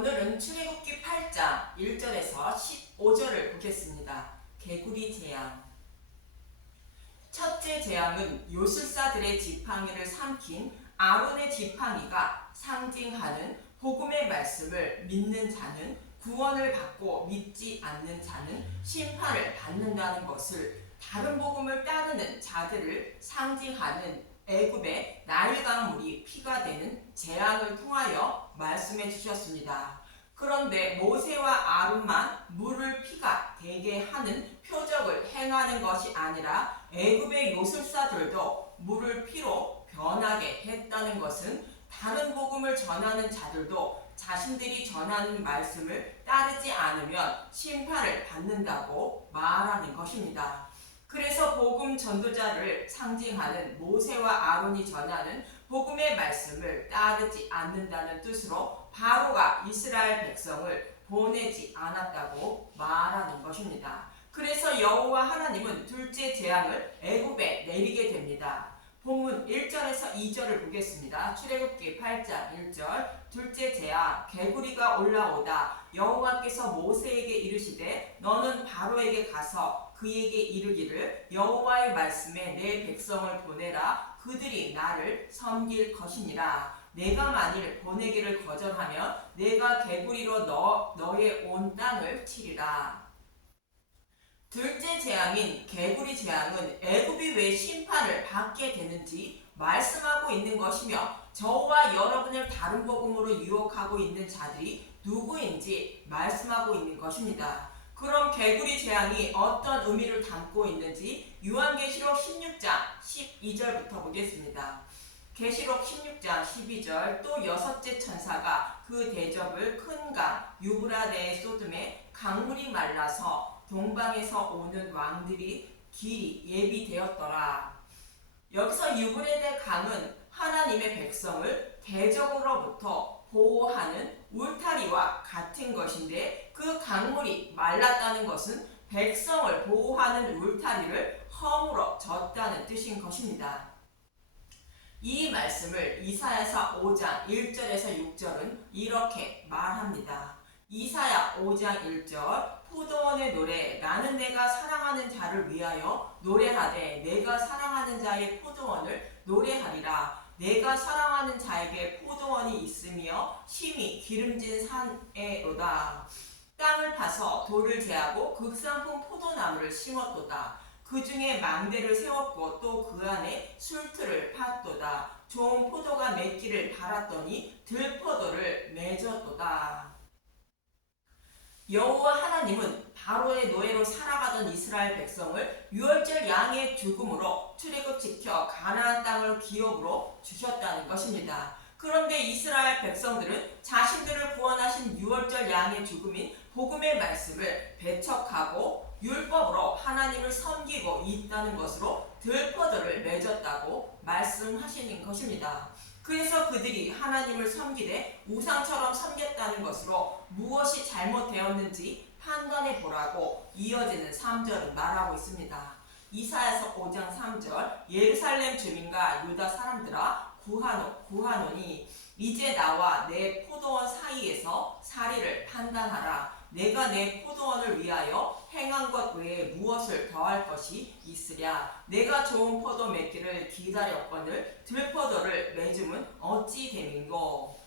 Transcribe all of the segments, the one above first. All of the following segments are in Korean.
오늘은 출애굽기 8장 1절에서 15절을 보겠습니다. 개구리 재앙. 첫째 재앙은 요술사들의 지팡이를 삼킨 아론의 지팡이가 상징하는 복음의 말씀을 믿는 자는 구원을 받고 믿지 않는 자는 심판을 받는다는 것을, 다른 복음을 따르는 자들을 상징하는 애굽의 나일 강물이 피가 되는 재앙을 통하여 말씀해 주셨습니다. 그런데 모세와 아론만 물을 피가 되게 하는 표적을 행하는 것이 아니라 애굽의 요술사들도 물을 피로 변하게 했다는 것은, 다른 복음을 전하는 자들도 자신들이 전하는 말씀을 따르지 않으면 심판을 받는다고 말하는 것입니다. 그래서 복음 전도자를 상징하는 모세와 아론이 전하는 복음의 말씀을 따르지 않는다는 뜻으로 바로가 이스라엘 백성을 보내지 않았다고 말하는 것입니다. 그래서 여호와 하나님은 둘째 재앙을 애굽에 내리게 됩니다. 본문 1절에서 2절을 보겠습니다. 출애굽기 8장 1절. 둘째 재앙, 개구리가 올라오다 여호와께서 모세에게 이르시되 너는 바로에게 가서 그에게 이르기를 여호와의 말씀에 내 백성을 보내라. 그들이 나를 섬길 것이니라. 내가 만일 보내기를 거절하면 내가 개구리로 너의 온 땅을 치리라. 둘째 재앙인 개구리 재앙은 애굽이 왜 심판을 받게 되는지 말씀하고 있는 것이며, 저와 여러분을 다른 복음으로 유혹하고 있는 자들이 누구인지 말씀하고 있는 것입니다. 그럼 개구리 재앙이 어떤 의미를 담고 있는지 요한계시록 16장 12절부터 보겠습니다. 계시록 16장 12절. 또 여섯째 천사가 그 대접을 큰 강 유브라데에 쏟음에 강물이 말라서 동방에서 오는 왕들이 길이 예비되었더라. 여기서 유브라데 강은 하나님의 백성을 대적으로부터 보호하는 울타리와 같은 것인데, 그 강물이 말랐다는 것은 백성을 보호하는 울타리를 허물어졌다는 뜻인 것입니다. 이 말씀을 이사야서 5장 1절에서 6절은 이렇게 말합니다. 이사야 5장 1절. 포도원의 노래, 나는 내가 사랑하는 자를 위하여 노래하되 내가 사랑하는 자의 포도원을 노래하리라. 내가 사랑하는 자에게 포도원이 있으며 심히 기름진 산에로다. 땅을 파서 돌을 제하고 극상품 포도나무를 심었도다. 그 중에 망대를 세웠고 또 그 안에 술틀을 팠도다. 좋은 포도가 맺기를 바랐더니 들포도를 맺었도다. 여호와 하나님은 바로의 노예로 살아가던 이스라엘 백성을 유월절 양의 죽음으로 출애굽시켜 가나안 땅을 기업으로 주셨다는 것입니다. 그런데 이스라엘 백성들은 자신들을 구원하신 유월절 양의 죽음인 복음의 말씀을 배척하고 율법으로 하나님을 섬기고 있다는 것으로 들포도를 맺었다고 말씀하시는 것입니다. 그래서 그들이 하나님을 섬기되 우상처럼 섬겼다는 것으로 무엇이 잘못되었는지 판단해 보라고 이어지는 3절은 말하고 있습니다. 이사야서 5장 3절. 예루살렘 주민과 유다 사람들아 구하노니 이제 나와 내 포도원 사이에서 사리를 판단하라. 내가 내 포도원을 위하여 행한 것 외에 무엇을 더할 것이 있으랴. 내가 좋은 포도 맺기를 기다렸거늘 들포도를 맺음은 어찌 됨인고.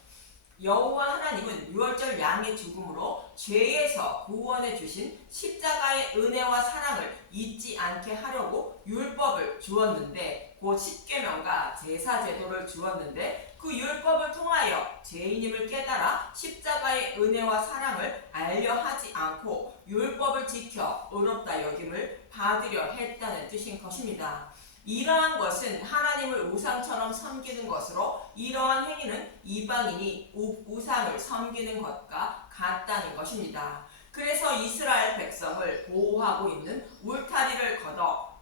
여호와 하나님은 유월절 양의 죽음으로 죄에서 구원해 주신 십자가의 은혜와 사랑을 잊지 않게 하려고 율법을 주었는데, 곧 십계명과 제사 제도를 주었는데, 그 율법을 통하여 죄인임을 깨달아 십자가의 은혜와 사랑을 알려 하지 않고 율법을 지켜 의롭다 여김을 받으려 했다는 뜻인 것입니다. 이러한 것은 하나님을 우상처럼 섬기는 것으로, 이러한 행위는 이방인이 우상을 섬기는 것과 같다는 것입니다. 그래서 이스라엘 백성을 보호하고 있는 울타리를 걷어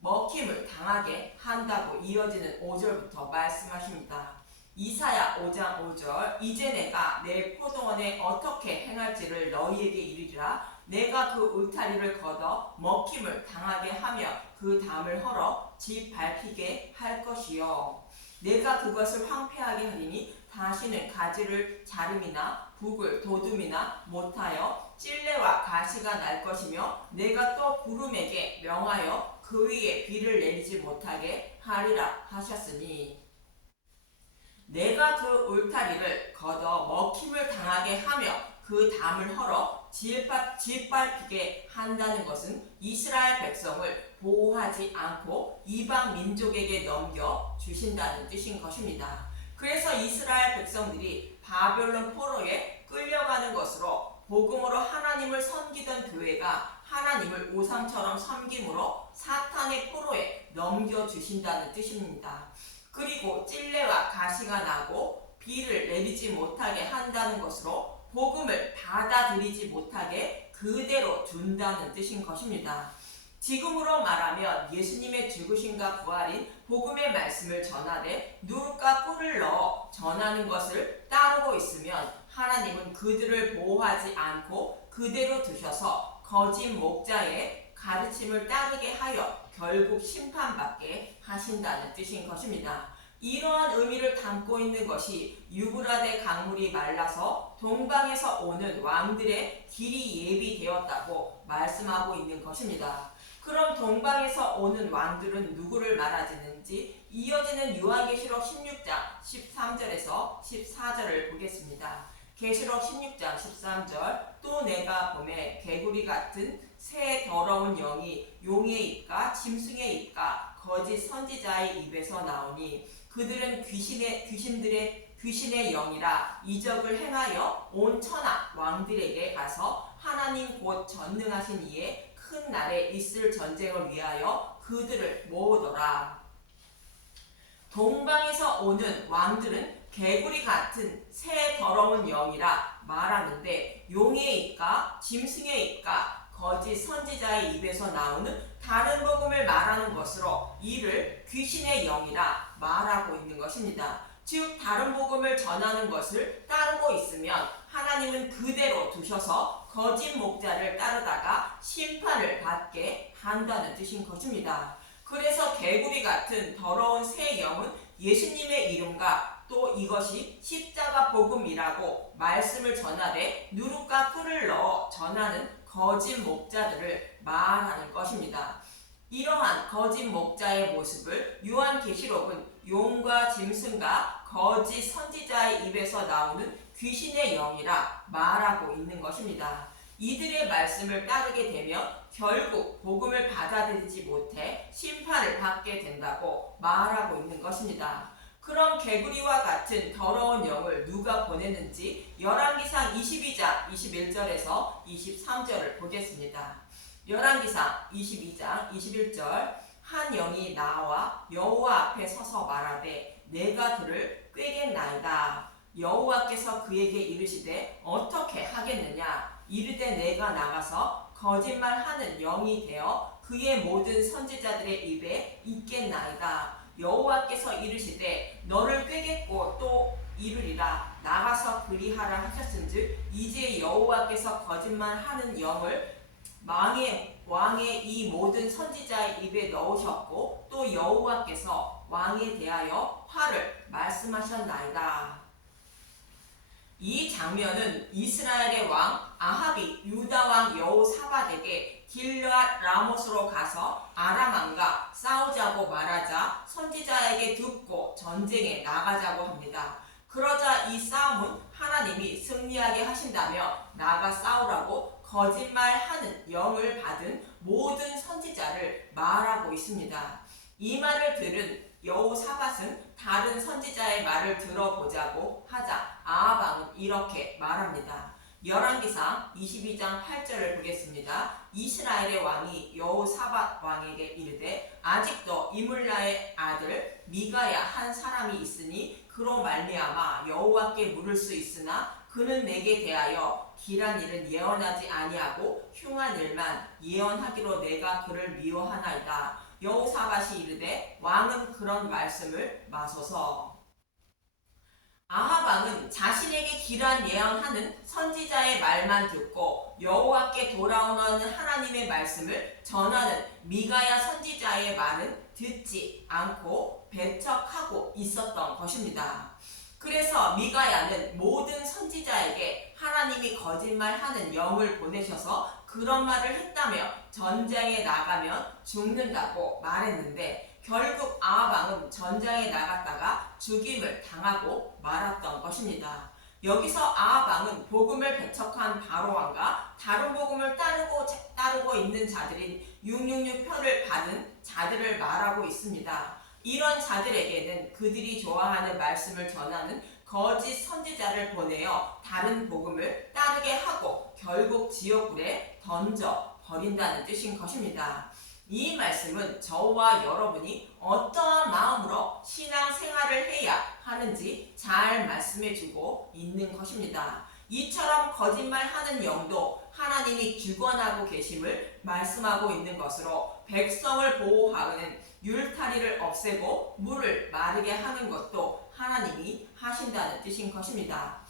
먹힘을 당하게 한다고 이어지는 5절부터 말씀하십니다. 이사야 5장 5절. 이제 내가 내 포도원에 어떻게 행할지를 너희에게 이르리라. 내가 그 울타리를 걷어 먹힘을 당하게 하며 그 담을 헐어 집 밟히게 할 것이요 내가 그것을 황폐하게 하리니 다시는 가지를 자름이나 북을 도둠이나 못하여 찔레와 가시가 날 것이며 내가 또 구름에게 명하여 그 위에 비를 내리지 못하게 하리라 하셨으니 내가 그 울타리를 걷어 먹힘을 당하게 하며 그 담을 헐어 짓밟히게 한다는 것은 이스라엘 백성을 보호하지 않고 이방 민족에게 넘겨 주신다는 뜻인 것입니다. 그래서 이스라엘 백성들이 바벨론 포로에 끌려가는 것으로 복음으로 하나님을 섬기던 교회가 하나님을 우상처럼 섬김으로 사탄의 포로에 넘겨주신다는 뜻입니다. 그리고 찔레와 가시가 나고 비를 내리지 못하게 한다는 것으로 복음을 받아들이지 못하게 그대로 둔다는 뜻인 것입니다. 지금으로 말하면 예수님의 죽으심과 부활인 복음의 말씀을 전하되 누룩과 꿀을 넣어 전하는 것을 따르고 있으면 하나님은 그들을 보호하지 않고 그대로 두셔서 거짓 목자의 가르침을 따르게 하여 결국 심판받게 하신다는 뜻인 것입니다. 이러한 의미를 담고 있는 것이 유브라데 강물이 말라서 동방에서 오는 왕들의 길이 예비되었다고 말씀하고 있는 것입니다. 그럼 동방에서 오는 왕들은 누구를 말하지는지 이어지는 요한계시록 16장 13절에서 14절을 보겠습니다. 계시록 16장 13절 또 내가 보매 개구리 같은 새 더러운 영이 용의 입과 짐승의 입과 거짓 선지자의 입에서 나오니 그들은 귀신의 영이라 이적을 행하여 온 천하 왕들에게 가서 하나님 곧 전능하신 이의 큰 날에 있을 전쟁을 위하여 그들을 모으더라. 동방에서 오는 왕들은 개구리 같은 새 더러운 영이라 말하는데 용의 입과 짐승의 입과 거짓 선지자의 입에서 나오는 다른 복음을 말하는 것으로 이를 귀신의 영이라 말하고 있는 것입니다. 즉 다른 복음을 전하는 것을 따르고 있으면 하나님은 그대로 두셔서 거짓 목자를 따르다가 심판을 받게 한다는 뜻인 것입니다. 그래서 개구리 같은 더러운 새 영은 예수님의 이름과 또 이것이 십자가 복음이라고 말씀을 전하되 누룩과 꿀을 넣어 전하는 거짓 목자들을 말하는 것입니다. 이러한 거짓 목자의 모습을 요한계시록은 용과 짐승과 거짓 선지자의 입에서 나오는 귀신의 영이라 말하고 있는 것입니다. 이들의 말씀을 따르게 되면 결국 복음을 받아들이지 못해 심판을 받게 된다고 말하고 있는 것입니다. 그럼 개구리와 같은 더러운 영을 누가 보냈는지 열왕기상 22장 21절에서 23절을 보겠습니다. 열왕기상 22장 21절 한 영이 나와 여호와 앞에 서서 말하되 내가 그를 꾀겠나이다. 여호와께서 그에게 이르시되 어떻게 하겠느냐 이르되 내가 나가서 거짓말하는 영이 되어 그의 모든 선지자들의 입에 있겠나이다. 여호와께서 이르시되 너를 꾀겠고 또 이르리라. 나가서 그리하라 하셨은즉 이제 여호와께서 거짓말하는 영을 왕의 이 모든 선지자의 입에 넣으셨고 또 여호와께서 왕에 대하여 화를 말씀하셨나이다. 이 장면은 이스라엘의 왕 아합이 유다 왕 여호사밧에게 길르앗 라못으로 가서 아람 왕과 싸우자고 말하자 선지자에게 듣고 전쟁에 나가자고 합니다. 그러자 이 싸움은 하나님이 승리하게 하신다며 나가 싸우라고 거짓말하는 영을 받은 모든 선지자를 말하고 있습니다. 이 말을 들은 여호사밧은 다른 선지자의 말을 들어보자고 하자 아합 왕은 이렇게 말합니다. 열왕기상 22장 8절을 보겠습니다. 이스라엘의 왕이 여호사밧 왕에게 이르되 아직도 이물라의 아들 미가야 한 사람이 있으니 그로 말미암아 여호와께 물을 수 있으나 그는 내게 대하여 길한 일은 예언하지 아니하고 흉한 일만 예언하기로 내가 그를 미워하나이다. 여호사밧이 이르되 왕은 그런 말씀을 마소서. 아합 왕은 자신에게 기란 예언하는 선지자의 말만 듣고 여호와께 돌아오는 하나님의 말씀을 전하는 미가야 선지자의 말은 듣지 않고 배척하고 있었던 것입니다. 그래서 미가야는 모든 선지자에게 하나님이 거짓말하는 영을 보내셔서 그런 말을 했다며 전쟁에 나가면 죽는다고 말했는데, 결국 아합 왕은 전장에 나갔다가 죽임을 당하고 말았던 것입니다. 여기서 아합 왕은 복음을 배척한 바로 왕과 다른 복음을 따르고 있는 자들인 666편을 받은 자들을 말하고 있습니다. 이런 자들에게는 그들이 좋아하는 말씀을 전하는 거짓 선지자를 보내어 다른 복음을 따르게 하고 결국 지옥불에 던져 버린다는 뜻인 것입니다. 이 말씀은 저와 여러분이 어떠한 마음으로 신앙생활을 해야 하는지 잘 말씀해주고 있는 것입니다. 이처럼 거짓말하는 영도 하나님이 규권하고 계심을 말씀하고 있는 것으로 백성을 보호하는 율타리를 없애고 물을 마르게 하는 것도 하나님이 하신다는 뜻인 것입니다.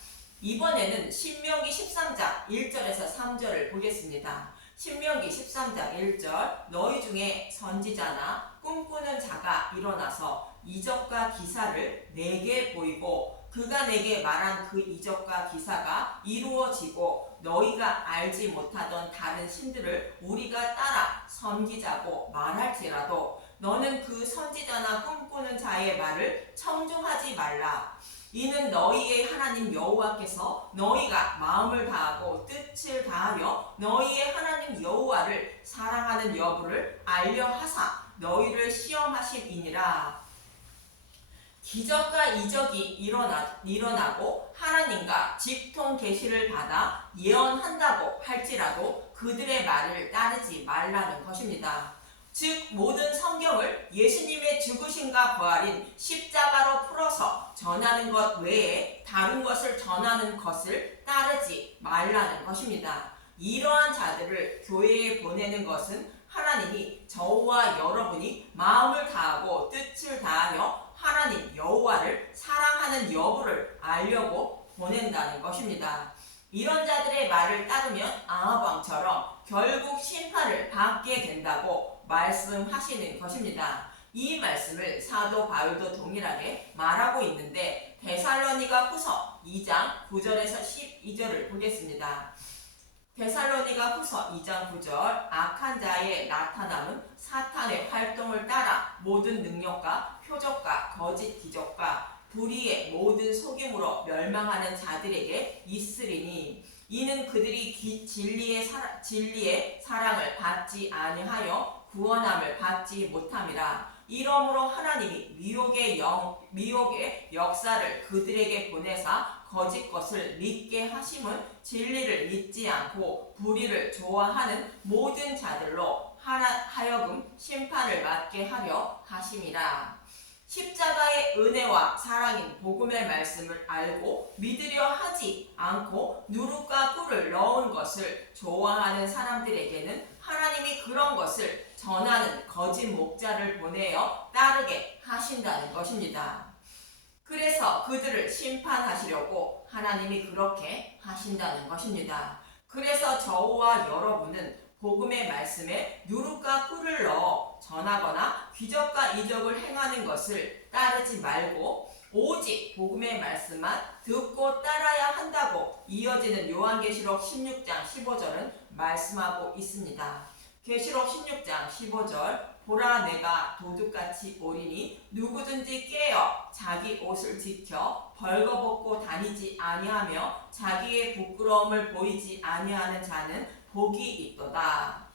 이번에는 신명기 13장 1절에서 3절을 보겠습니다. 신명기 13장 1절 너희 중에 선지자나 꿈꾸는 자가 일어나서 이적과 기사를 내게 보이고 그가 내게 말한 그 이적과 기사가 이루어지고 너희가 알지 못하던 다른 신들을 우리가 따라 섬기자고 말할지라도 너는 그 선지자나 꿈꾸는 자의 말을 청종하지 말라. 이는 너희의 하나님 여호와께서 너희가 마음을 다하고 뜻을 다하여 너희의 하나님 여호와를 사랑하는 여부를 알려 하사 너희를 시험하심이니라. 기적과 이적이 일어나고 하나님과 직통 계시를 받아 예언한다고 할지라도 그들의 말을 따르지 말라는 것입니다. 즉 모든 성경을 예수님의 죽으심과 부활인 십자가로 풀어서 전하는 것 외에 다른 것을 전하는 것을 따르지 말라는 것입니다. 이러한 자들을 교회에 보내는 것은 하나님이 저와 여러분이 마음을 다하고 뜻을 다하여 하나님 여호와를 사랑하는 여부를 알려고 보낸다는 것입니다. 이런 자들의 말을 따르면 아합 왕처럼 결국 심판을 받게 된다고 말씀하시는 것입니다. 이 말씀을 사도 바울도 동일하게 말하고 있는데 데살로니가 후서 2장 9절에서 12절을 보겠습니다. 데살로니가 후서 2장 9절 악한 자의 나타남은 사탄의 활동을 따라 모든 능력과 표적과 거짓 기적과 불의의 모든 속임으로 멸망하는 자들에게 있으리니 이는 그들이 진리의 사랑을 받지 아니하여 구원함을 받지 못함이라. 이러므로 하나님이 미혹의 역사를 그들에게 보내사 거짓 것을 믿게 하심은 진리를 믿지 않고 불의를 좋아하는 모든 자들로 하여금 심판을 받게 하려 하심이라. 십자가의 은혜와 사랑인 복음의 말씀을 알고 믿으려 하지 않고 누룩과 꿀을 넣은 것을 좋아하는 사람들에게는 하나님이 그런 것을 전하는 거짓 목자를 보내어 따르게 하신다는 것입니다. 그래서 그들을 심판하시려고 하나님이 그렇게 하신다는 것입니다. 그래서 저와 여러분은 복음의 말씀에 누룩과 꿀을 넣어 전하거나 기적과 이적을 행하는 것을 따르지 말고 오직 복음의 말씀만 듣고 따라야 한다고 이어지는 요한계시록 16장 15절은 말씀하고 있습니다. 계시록 16장 15절 보라 내가 도둑같이 오리니 누구든지 깨어 자기 옷을 지켜 벌거벗고 다니지 아니하며 자기의 부끄러움을 보이지 아니하는 자는 복이 있도다.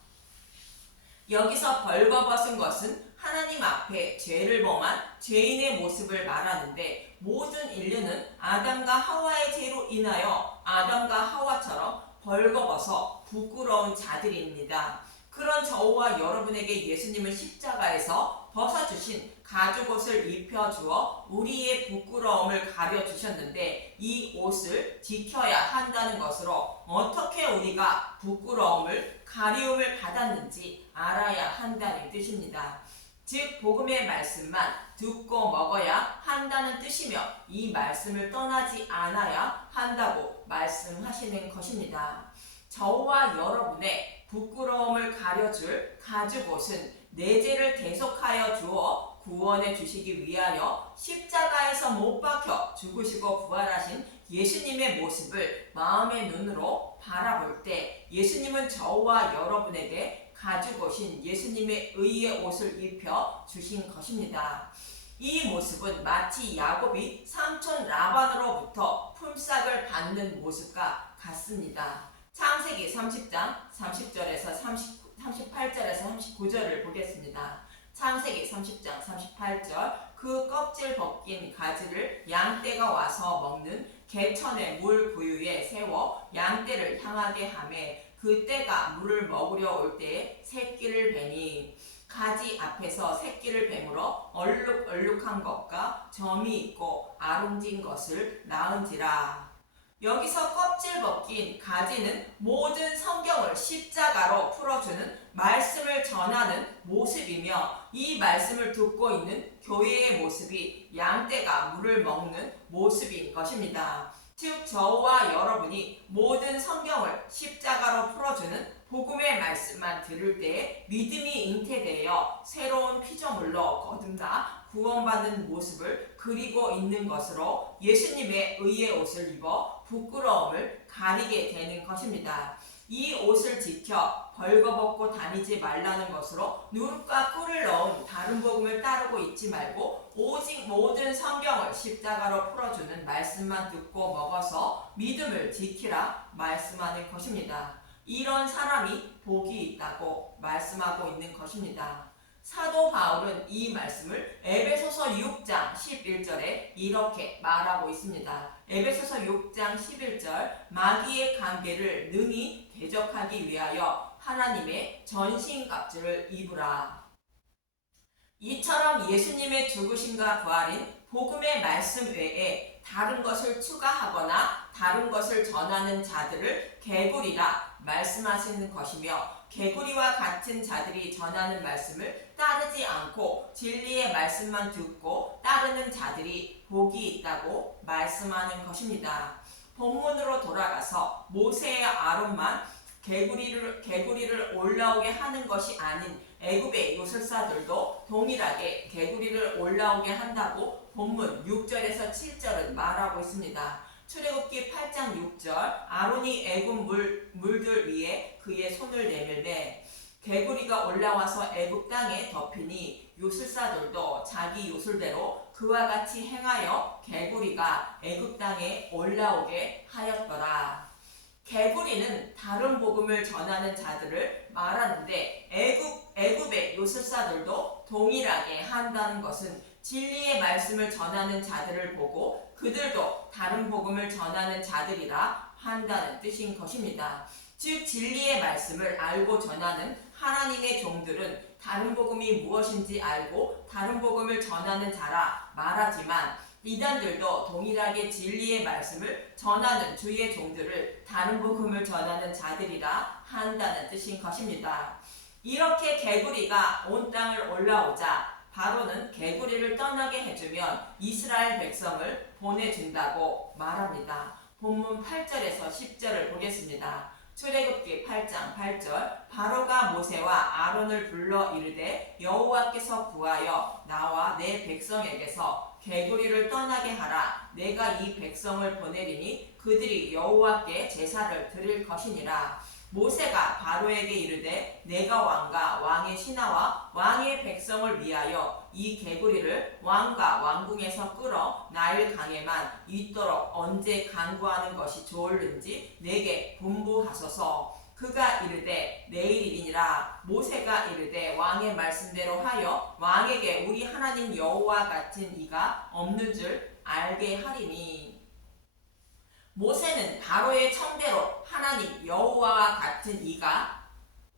여기서 벌거벗은 것은 하나님 앞에 죄를 범한 죄인의 모습을 말하는데 모든 인류는 아담과 하와의 죄로 인하여 아담과 하와처럼 벌거벗어 부끄러운 자들입니다. 그런 저와 여러분에게 예수님은 십자가에서 벗어주신 가죽옷을 입혀주어 우리의 부끄러움을 가려주셨는데 이 옷을 지켜야 한다는 것으로 어떻게 우리가 부끄러움을 가리움을 받았는지 알아야 한다는 뜻입니다. 즉 복음의 말씀만 듣고 먹어야 한다는 뜻이며 이 말씀을 떠나지 않아야 한다고 말씀하시는 것입니다. 저와 여러분의 부끄러움을 가려줄 가죽옷은 내 죄를 대속하여 주어 구원해 주시기 위하여 십자가에서 못 박혀 죽으시고 부활하신 예수님의 모습을 마음의 눈으로 바라볼 때 예수님은 저와 여러분에게 가죽옷인 예수님의 의의 옷을 입혀 주신 것입니다. 이 모습은 마치 야곱이 삼촌 라반으로부터 품삯을 받는 모습과 같습니다. 창세기 30장 30절에서 38절에서 39절을 보겠습니다. 창세기 30장 38절 그 껍질 벗긴 가지를 양떼가 와서 먹는 개천의 물 구유에 세워 양떼를 향하게 하매 그 떼가 물을 먹으려 올 때에 새끼를 베니 가지 앞에서 새끼를 뱀으로 얼룩얼룩한 것과 점이 있고 아롱진 것을 낳은지라. 여기서 껍질 벗긴 가지는 모든 성경을 십자가로 풀어주는 말씀을 전하는 모습이며 이 말씀을 듣고 있는 교회의 모습이 양떼가 물을 먹는 모습인 것입니다. 즉 저와 여러분이 모든 성경을 십자가로 풀어주는 복음의 말씀만 들을 때 믿음이 잉태되어 새로운 피조물로 거듭나 구원받는 모습을 그리고 있는 것으로 예수님의 의의 옷을 입어 부끄러움을 가리게 되는 것입니다. 이 옷을 지켜 벌거벗고 다니지 말라는 것으로 누룩과 꿀을 넣은 다른 복음을 따르고 있지 말고 오직 모든 성경을 십자가로 풀어주는 말씀만 듣고 먹어서 믿음을 지키라 말씀하는 것입니다. 이런 사람이 복이 있다고 말씀하고 있는 것입니다. 사도 바울은 이 말씀을 에베소서 6장 11절에 이렇게 말하고 있습니다. 에베소서 6장 11절 마귀의 관계를 능히 대적하기 위하여 하나님의 전신갑주를 입으라. 이처럼 예수님의 죽으심과 부활인 복음의 말씀 외에 다른 것을 추가하거나 다른 것을 전하는 자들을 개구리라 말씀하시는 것이며 개구리와 같은 자들이 전하는 말씀을 따르지 않고 진리의 말씀만 듣고 따르는 자들이 복이 있다고 말씀하는 것입니다. 본문으로 돌아가서 모세와 아론만 개구리를 올라오게 하는 것이 아닌 애굽의 요술사들도 동일하게 개구리를 올라오게 한다고 본문 6절에서 7절은 말하고 있습니다. 출애굽기 8장 6절 아론이 애굽 물들 위에 그의 손을 내밀매 개구리가 올라와서 애굽 땅에 덮이니 요술사들도 자기 요술대로 그와 같이 행하여 개구리가 애굽 땅에 올라오게 하였더라. 개구리는 다른 복음을 전하는 자들을 말하는데 애굽의 요술사들도 동일하게 한다는 것은 진리의 말씀을 전하는 자들을 보고 그들도 다른 복음을 전하는 자들이라 한다는 뜻인 것입니다. 즉 진리의 말씀을 알고 전하는 하나님의 종들은 다른 복음이 무엇인지 알고 다른 복음을 전하는 자라 말하지만 이단들도 동일하게 진리의 말씀을 전하는 주의 종들을 다른 복음을 전하는 자들이라 한다는 뜻인 것입니다. 이렇게 개구리가 온 땅을 올라오자 바로는 개구리를 떠나게 해주면 이스라엘 백성을 보내준다고 말합니다. 본문 8절에서 10절을 보겠습니다. 출애굽기 8장 8절 바로가 모세와 아론을 불러 이르되 여호와께서 구하여 나와 내 백성에게서 개구리를 떠나게 하라. 내가 이 백성을 보내리니 그들이 여호와께 제사를 드릴 것이니라. 모세가 바로에게 이르되 내가 왕과 왕의 신하와 왕의 백성을 위하여 이 개구리를 왕과 왕궁에서 끌어 나일 강에만 있도록 언제 간구하는 것이 좋을는지 내게 분부하소서. 그가 이르되 내일이니라. 모세가 이르되 왕의 말씀대로 하여 왕에게 우리 하나님 여호와 같은 이가 없는 줄 알게 하리니. 모세는 바로의 청대로 하나님 여호와와 같은 이가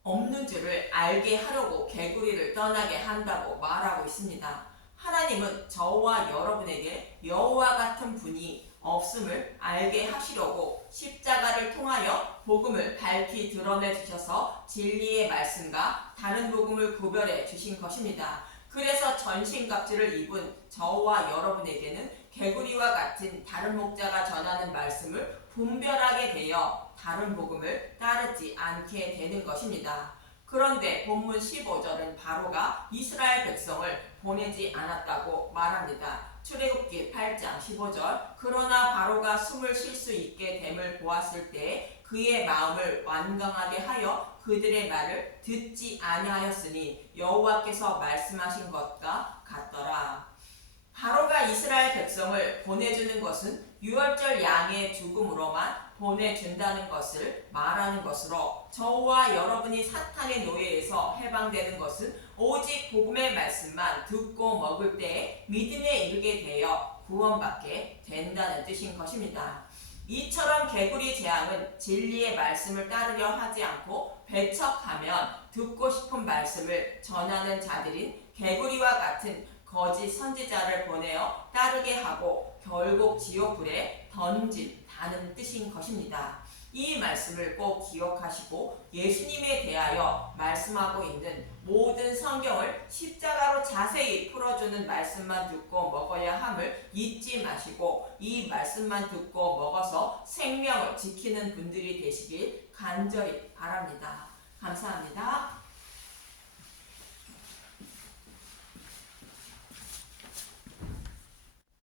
없는 줄을 알게 하려고 개구리를 떠나게 한다고 말하고 있습니다. 하나님은 저와 여러분에게 여호와 같은 분이 없음을 알게 하시려고 십자가를 통하여 복음을 밝히 드러내 주셔서 진리의 말씀과 다른 복음을 구별해 주신 것입니다. 그래서 전신갑주를 입은 저와 여러분에게는 개구리와 같은 다른 목자가 전하는 말씀을 분별하게 되어 다른 복음을 따르지 않게 되는 것입니다. 그런데 본문 15절은 바로가 이스라엘 백성을 보내지 않았다고 말합니다. 출애굽기 8장 15절 그러나 바로가 숨을 쉴 수 있게 됨을 보았을 때 그의 마음을 완강하게 하여 그들의 말을 듣지 아니하였으니 여호와께서 말씀하신 것과 같더라. 바로가 이스라엘 백성을 보내주는 것은 유월절 양의 죽음으로만 보내준다는 것을 말하는 것으로 저와 여러분이 사탄의 노예에서 해방되는 것은 오직 복음의 말씀만 듣고 먹을 때에 믿음에 이르게 되어 구원받게 된다는 뜻인 것입니다. 이처럼 개구리 재앙은 진리의 말씀을 따르려 하지 않고 배척하면 듣고 싶은 말씀을 전하는 자들인 개구리와 같은 거짓 선지자를 보내어 따르게 하고 결국 지옥불에 던진다는 뜻인 것입니다. 이 말씀을 꼭 기억하시고 예수님에 대하여 말씀하고 있는 모든 성경을 십자가로 자세히 풀어주는 말씀만 듣고 먹어야 함을 잊지 마시고 이 말씀만 듣고 먹어서 생명을 지키는 분들이 되시길 간절히 바랍니다. 감사합니다.